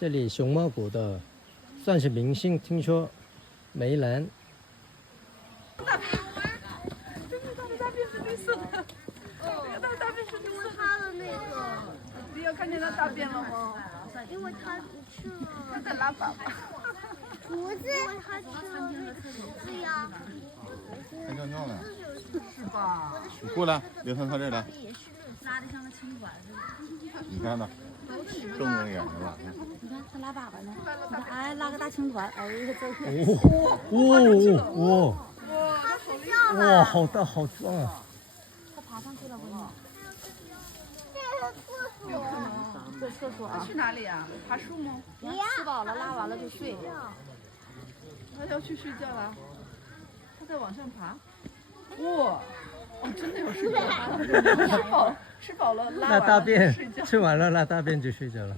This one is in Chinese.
这里熊猫谷的算是明星，听说梅兰。大便，真的，它的大便是绿色的。它的大便是绿色的。它的那个，你有看见它大便了吗？因为它吃了它在拉粑粑。竹子，因为它吃了那个竹子呀。还尿尿呢。是吧？你过来，刘腾到这儿来。拉的像个青管似的。你看呢？瞪着眼睛了。你看他拉粑粑呢，你看，哎，拉个大青团，哎呀，这个。哇，它睡觉了。哇，好大好壮啊！他爬上去了，闺女。这是厕所。这厕所啊。去哪里啊？爬树吗？吃饱了拉完了就睡。它要去睡觉了。它在往上爬。哇！哦，真的有睡觉。吃饱了，拉拉完了大便睡觉。吃完了拉大便就睡觉了。